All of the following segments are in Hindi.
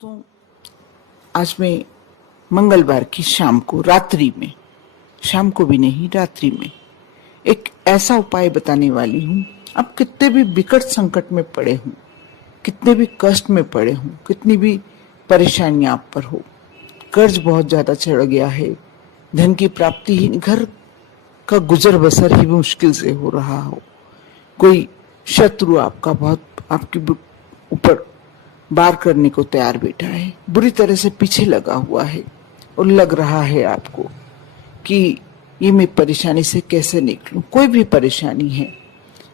तो आज मैं मंगलवार की शाम को रात्रि में, शाम को भी नहीं रात्रि में, एक ऐसा उपाय बताने वाली हूँ। आप कितने भी विकट संकट में पड़े हों, कितने भी कष्ट में पड़े हों, कितनी भी परेशानियां आप पर हो, कर्ज बहुत ज्यादा चढ़ गया है, धन की प्राप्ति ही, घर का गुजर बसर ही मुश्किल से हो रहा हो, कोई शत्रु आपका बहुत आपके ऊपर वार करने को तैयार बैठा है, बुरी तरह से पीछे लगा हुआ है और लग रहा है आपको कि ये मैं परेशानी से कैसे निकलूं। कोई भी परेशानी है,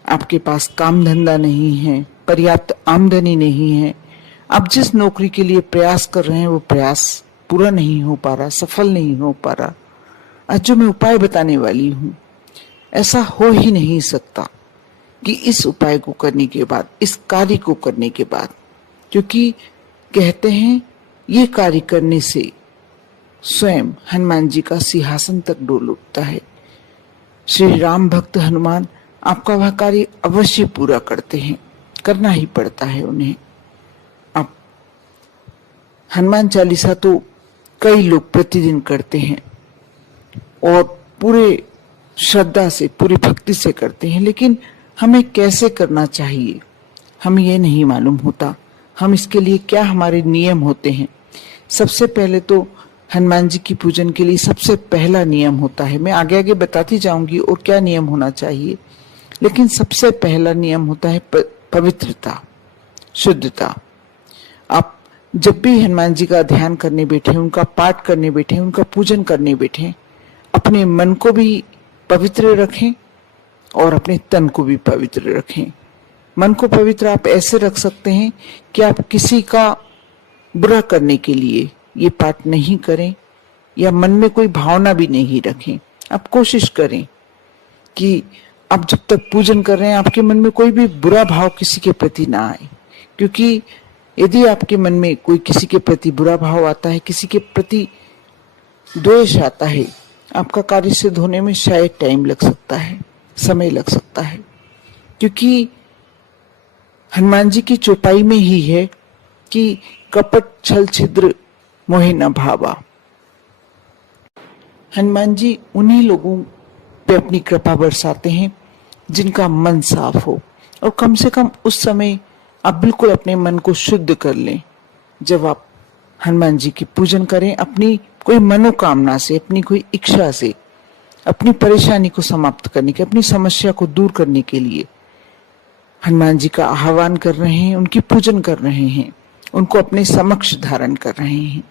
आपके पास काम धंधा नहीं है, पर्याप्त आमदनी नहीं है, आप जिस नौकरी के लिए प्रयास कर रहे हैं वो प्रयास पूरा नहीं हो पा रहा, सफल नहीं हो पा रहा। आज जो मैं उपाय बताने वाली हूँ, ऐसा हो ही नहीं सकता कि इस उपाय को करने के बाद, इस कार्य को करने के बाद, क्योंकि कहते हैं ये कार्य करने से स्वयं हनुमान जी का सिंहासन तक डोल उठता है। श्री राम भक्त हनुमान आपका वह कार्य अवश्य पूरा करते हैं, करना ही पड़ता है उन्हें। आप हनुमान चालीसा तो कई लोग प्रतिदिन करते हैं और पूरे श्रद्धा से, पूरी भक्ति से करते हैं, लेकिन हमें कैसे करना चाहिए हमें यह नहीं मालूम होता। हम इसके लिए क्या हमारे नियम होते हैं। सबसे पहले तो हनुमान जी की पूजन के लिए सबसे पहला नियम होता है, मैं आगे आगे बताती जाऊंगी और क्या नियम होना चाहिए, लेकिन सबसे पहला नियम होता है पवित्रता, शुद्धता। आप जब भी हनुमान जी का ध्यान करने बैठे, उनका पाठ करने बैठे, उनका पूजन करने बैठे, अपने मन को भी पवित्र रखें और अपने तन को भी पवित्र रखें। मन को पवित्र आप ऐसे रख सकते हैं कि आप किसी का बुरा करने के लिए ये पाठ नहीं करें या मन में कोई भावना भी नहीं रखें। आप कोशिश करें कि आप जब तक पूजन कर रहे हैं आपके मन में कोई भी बुरा भाव किसी के प्रति ना आए, क्योंकि यदि आपके मन में कोई किसी के प्रति बुरा भाव आता है, किसी के प्रति द्वेष आता है, आपका कार्य सिद्ध होने में शायद टाइम लग सकता है, समय लग सकता है। क्योंकि हनुमान जी की चौपाई में ही है कि कपट छल छिद्र मोहे न भावा। हनुमान जी उन्हीं लोगों पे अपनी कृपा बरसाते हैं जिनका मन साफ हो, और कम से कम उस समय आप बिल्कुल अपने मन को शुद्ध कर लें। जब आप हनुमान जी की पूजन करें, अपनी कोई मनोकामना से, अपनी कोई इच्छा से, अपनी परेशानी को समाप्त करने के, अपनी समस्या को दूर करने के लिए हनुमान जी का आह्वान कर रहे हैं, उनकी पूजन कर रहे हैं, उनको अपने समक्ष धारण कर रहे हैं,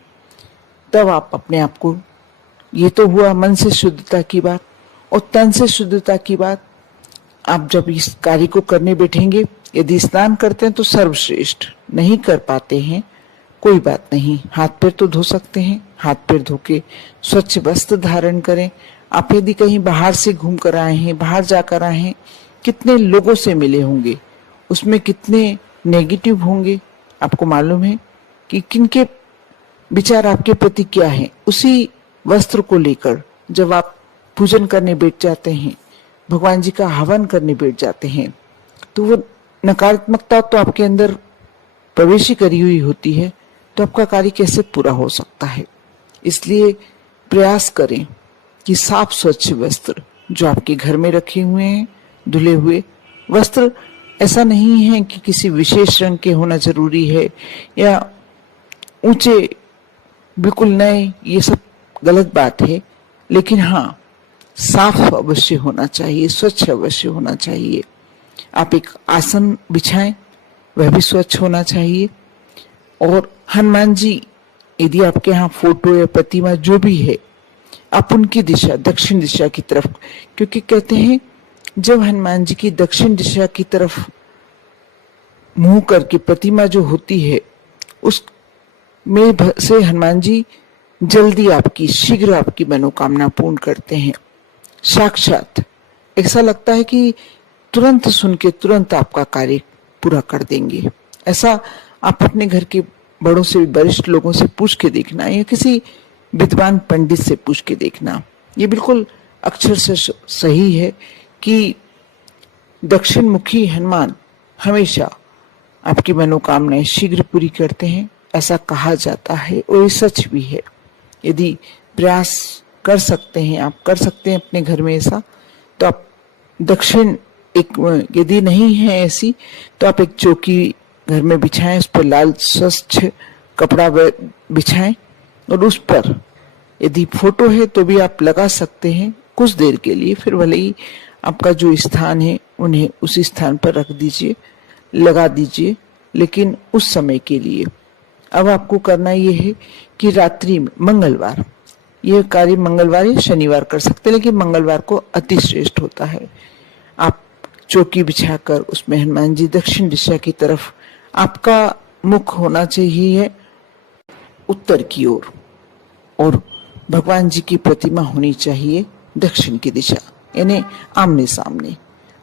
तब आप अपने आप को, ये तो हुआ मन से शुद्धता की बात, और तन से शुद्धता की बात। आप जब इस कार्य को करने बैठेंगे, यदि स्नान करते हैं तो सर्वश्रेष्ठ, नहीं कर पाते हैं कोई बात नहीं, हाथ पैर तो धो सकते हैं, हाथ पैर धो के स्वच्छ वस्त्र धारण करें। आप यदि कहीं बाहर से घूम कर आए हैं, बाहर जाकर आए हैं, कितने लोगों से मिले होंगे, उसमें कितने नेगेटिव होंगे, आपको मालूम है कि किनके विचार आपके प्रति क्या है। उसी वस्त्र को लेकर जब आप पूजन करने बैठ जाते हैं, भगवान जी का हवन करने बैठ जाते हैं, तो वो नकारात्मकता तो आपके अंदर प्रवेश ही करी हुई होती है, तो आपका कार्य कैसे पूरा हो सकता है। इसलिए प्रयास करें कि साफ स्वच्छ वस्त्र जो आपके घर में रखे हुए हैं, धुले हुए वस्त्र, ऐसा नहीं है कि किसी विशेष रंग के होना जरूरी है या ऊंचे बिल्कुल नए, ये सब गलत बात है, लेकिन हाँ साफ अवश्य होना चाहिए, स्वच्छ अवश्य होना चाहिए। आप एक आसन बिछाएं, वह भी स्वच्छ होना चाहिए। और हनुमान जी यदि आपके यहाँ फोटो या प्रतिमा जो भी है, आप उनकी दिशा दक्षिण दिशा की तरफ, क्योंकि कहते हैं जब हनुमान जी की दक्षिण दिशा की तरफ मुंह करके प्रतिमा जो होती है, उस में से हनुमान जी जल्दी आपकी, शीघ्र आपकी मनोकामना पूर्ण करते हैं। साक्षात ऐसा लगता है कि तुरंत सुन के तुरंत आपका कार्य पूरा कर देंगे। ऐसा आप अपने घर के बड़ों से, वरिष्ठ लोगों से पूछ के देखना, या किसी विद्वान पंडित से पूछ के देखना, ये बिल्कुल अक्षर से सही है कि दक्षिण मुखी हनुमान हमेशा आपकी मनोकामनाएं शीघ्र पूरी करते हैं। ऐसा कहा जाता है और ये सच भी है। यदि प्रयास कर सकते हैं, आप कर सकते हैं अपने घर में ऐसा, तो आप दक्षिण एक, यदि नहीं है ऐसी तो आप एक चौकी घर में बिछाएं, उस पर लाल स्वच्छ कपड़ा बिछाएं और उस पर यदि फोटो है तो भी आप लगा सकते हैं कुछ देर के लिए। फिर भले ही आपका जो स्थान है उन्हें उसी स्थान पर रख दीजिए, लगा दीजिए, लेकिन उस समय के लिए। अब आपको करना यह है कि रात्रि में मंगलवार, यह कार्य मंगलवार या शनिवार कर सकते हैं, लेकिन मंगलवार को अति श्रेष्ठ होता है। आप चौकी बिछाकर उसमें हनुमान जी दक्षिण दिशा की तरफ, आपका मुख होना चाहिए उत्तर की ओर और भगवान जी की प्रतिमा होनी चाहिए दक्षिण की दिशा, यानी आमने सामने।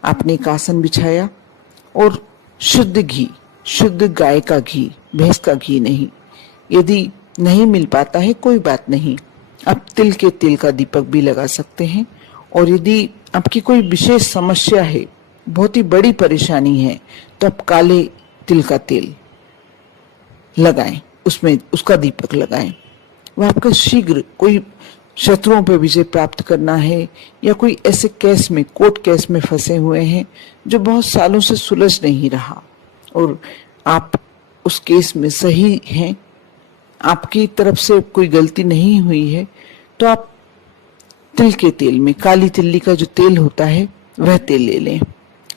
आपने एक आसन बिछाया और शुद्ध घी, शुद्ध गाय का घी, भैंस का घी नहीं, यदि नहीं मिल पाता है कोई बात नहीं, आप तिल के तेल का दीपक भी लगा सकते हैं। और यदि आपकी कोई विशेष समस्या है, बहुत ही बड़ी परेशानी है, तो आप काले तिल का तेल लगाएं, उसमें उसका दीपक लगाएं। वह आपका शीघ्र कोई शत्रुओं पर विजय प्राप्त करना है, या कोई ऐसे केस में, कोर्ट केस में फंसे हुए हैं जो बहुत सालों से सुलझ नहीं रहा और आप उस केस में सही हैं, आपकी तरफ से कोई गलती नहीं हुई है, तो आप तिल के तेल में, काली तिल्ली का जो तेल होता है वह तेल ले लें,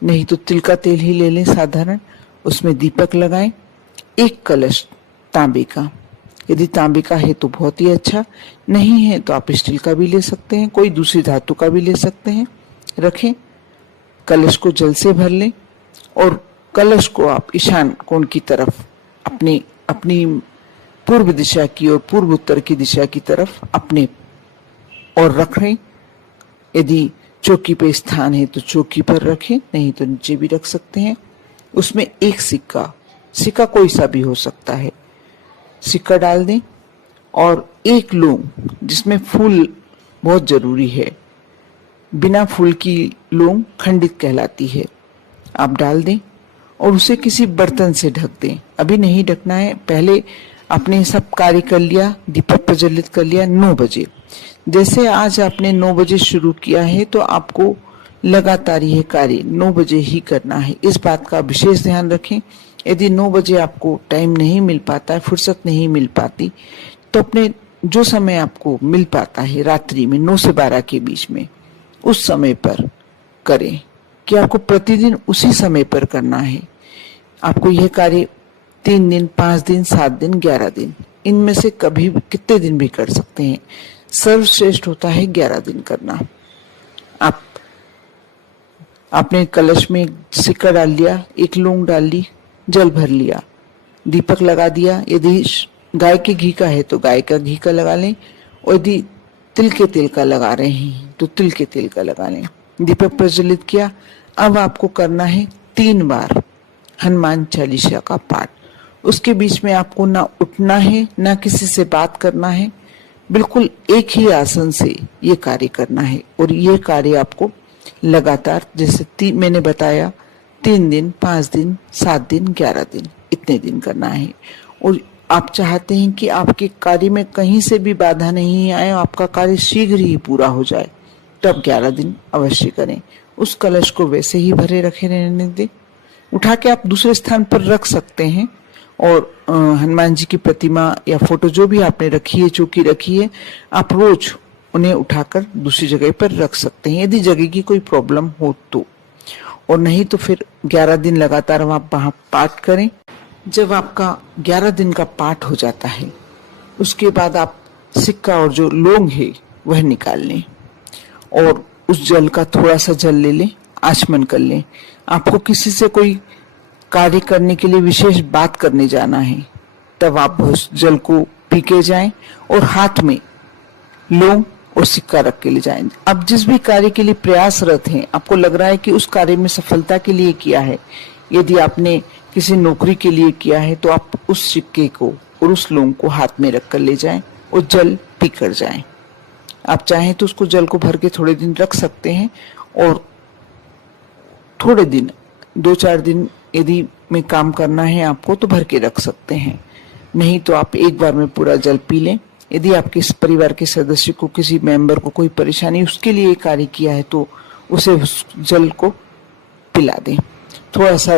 नहीं तो तिल का तेल ही ले लें साधारण, उसमें दीपक लगाएं। एक कलश तांबे का, यदि तांबे का है तो बहुत ही अच्छा, नहीं है तो आप स्टील का भी ले सकते हैं, कोई दूसरी धातु का भी ले सकते हैं। रखें, कलश को जल से भर लें और कलश को आप ईशान कोण की तरफ, अपनी अपनी पूर्व दिशा की और पूर्व उत्तर की दिशा की तरफ अपने और रखें। यदि चौकी पे स्थान है तो चौकी पर रखें, नहीं तो नीचे भी रख सकते हैं। उसमें एक सिक्का, सिक्का कोई सा भी हो सकता है, सिक्का डाल दें और एक लौंग, जिसमें फूल बहुत जरूरी है, बिना फूल की लौंग खंडित कहलाती है, आप डाल दें और उसे किसी बर्तन से ढक दें। अभी नहीं ढकना है, पहले आपने सब कार्य कर लिया, दीपक प्रज्वलित कर लिया 9 बजे। जैसे आज आपने 9 बजे शुरू किया है तो आपको लगातार यह कार्य 9 बजे ही करना है, इस बात का विशेष ध्यान रखें। यदि 9 बजे आपको टाइम नहीं मिल पाता है, फुर्सत नहीं मिल पाती, तो अपने जो समय आपको मिल पाता है रात्रि में 9 से 12 के बीच में, उस समय पर करें, कि आपको प्रतिदिन उसी समय पर करना है। आपको यह कार्य 3 दिन, 5 दिन, 7 दिन, 11 दिन, इनमें से कभी कितने दिन भी कर सकते हैं। सर्वश्रेष्ठ होता है 11 दिन करना। आपने कलश में सिक्का डाल लिया, एक लौंग डाल ली, जल भर लिया, दीपक लगा दिया। यदि गाय के घी का है तो गाय का घी का लगा लें, और यदि तिल के तेल का लगा रहे हैं तो तिल के तेल का लगा लें। दीपक प्रज्वलित किया। अब आपको करना है 3 बार हनुमान चालीसा का पाठ। उसके बीच में आपको ना उठना है, ना किसी से बात करना है, बिल्कुल एक ही आसन से ये कार्य करना है। और ये कार्य आपको लगातार, जैसे मैंने बताया, 3 दिन, 5 दिन, 7 दिन, 11 दिन, इतने दिन करना है। और आप चाहते हैं कि आपके कार्य में कहीं से भी बाधा नहीं आए, आपका कार्य शीघ्र ही पूरा हो जाए, तो आप 11 दिन अवश्य करें। उस कलश को वैसे ही भरे रखे रहने दें, उठा के आप दूसरे स्थान पर रख सकते हैं। और हनुमान जी की प्रतिमा या फोटो जो भी आपने रखी है, चौकी रखी है, आप रोज उन्हें उठाकर दूसरी जगह पर रख सकते हैं, यदि जगह की कोई प्रॉब्लम हो तो। और नहीं तो फिर 11 दिन लगातार आप वहां पाठ करें। जब आपका 11 दिन का पाठ हो जाता है, उसके बाद आप सिक्का और जो लौंग है वह निकाल लें और उस जल का थोड़ा सा जल ले लें, आचमन कर लें। आपको किसी से कोई कार्य करने के लिए विशेष बात करने जाना है, तब आप उस जल को पी के जाएं और हाथ में लौंग और सिक्का रख के ले जाएं। अब जिस भी कार्य के लिए प्रयासरत हैं, आपको लग रहा है कि उस कार्य में सफलता के लिए किया है, यदि आपने किसी नौकरी के लिए किया है, तो आप उस सिक्के को और उस लौंग को हाथ में रख कर ले जाएं और जल पी कर जाएं। आप चाहें तो उसको जल को भर के थोड़े दिन रख सकते हैं, और थोड़े दिन 2-4 दिन यदि में काम करना है आपको तो भर के रख सकते हैं। नहीं तो आप एक बार में पूरा जल पी लें। यदि आपके इस परिवार के सदस्य को, किसी मेंबर को कोई परेशानी, उसके लिए कार्य किया है तो उसे उस जल को पिला दें। थोड़ा सा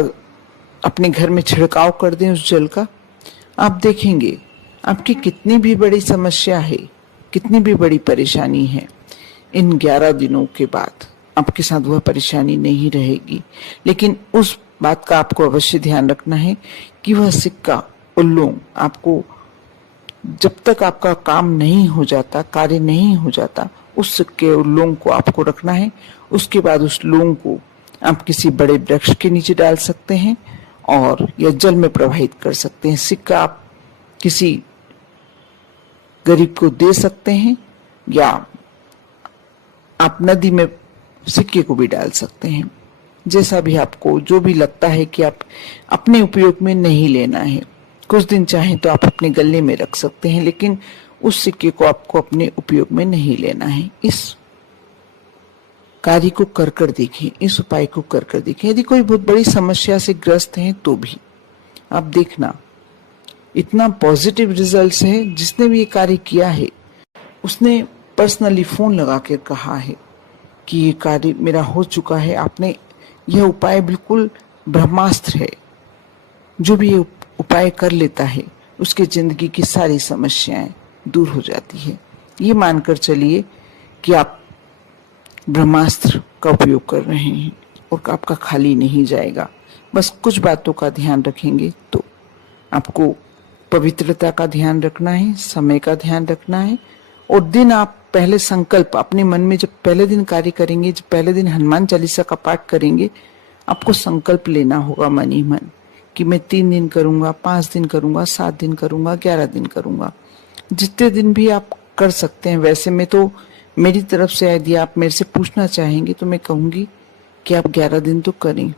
अपने घर में छिड़काव कर दें उस जल का। आप देखेंगे आपकी कितनी भी बड़ी समस्या है, कितनी भी बड़ी परेशानी है, इन 11 दिनों के बाद आपके साथ वह परेशानी नहीं रहेगी। लेकिन उस बात का आपको अवश्य ध्यान रखना है कि वह सिक्का, उल्लू आपको, जब तक आपका काम नहीं हो जाता, कार्य नहीं हो जाता, उस सिक्के और लौंग को आपको रखना है। उसके बाद उस लौंग को आप किसी बड़े वृक्ष के नीचे डाल सकते हैं और या जल में प्रवाहित कर सकते हैं। सिक्का आप किसी गरीब को दे सकते हैं या आप नदी में सिक्के को भी डाल सकते हैं। जैसा भी आपको जो भी लगता है कि आप अपने उपयोग में नहीं लेना है, कुछ दिन चाहे तो आप अपने गले में रख सकते हैं, लेकिन उस सिक्के को आपको अपने उपयोग में नहीं लेना है। इस कार्य को कर देखें, इस उपाय को कर देखें। यदि कोई बहुत बड़ी समस्या से ग्रस्त हैं तो भी आप देखना इतना पॉजिटिव रिजल्ट्स है। जिसने भी ये कार्य किया है उसने पर्सनली फोन लगा कर कहा है कि ये कार्य मेरा हो चुका है। आपने यह उपाय बिल्कुल ब्रह्मास्त्र है। जो भी ये उपाय कर लेता है उसके जिंदगी की सारी समस्याएं दूर हो जाती है। ये मानकर चलिए कि आप ब्रह्मास्त्र का उपयोग कर रहे हैं और आपका खाली नहीं जाएगा। बस कुछ बातों का ध्यान रखेंगे तो आपको पवित्रता का ध्यान रखना है, समय का ध्यान रखना है और दिन आप पहले संकल्प अपने मन में, जब पहले दिन कार्य करेंगे, जब पहले दिन हनुमान चालीसा का पाठ करेंगे, आपको संकल्प लेना होगा मन ही मन कि मैं 3 दिन करूंगा, 5 दिन करूंगा, 7 दिन करूंगा, 11 दिन करूंगा। जितने दिन भी आप कर सकते हैं। वैसे में तो मेरी तरफ से यदि आप मेरे से पूछना चाहेंगे तो मैं कहूंगी कि आप 11 दिन तो करें,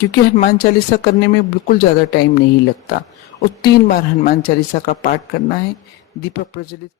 क्योंकि हनुमान चालीसा करने में बिल्कुल ज्यादा टाइम नहीं लगता और 3 बार हनुमान चालीसा का पाठ करना है। दीपक प्रज्वलित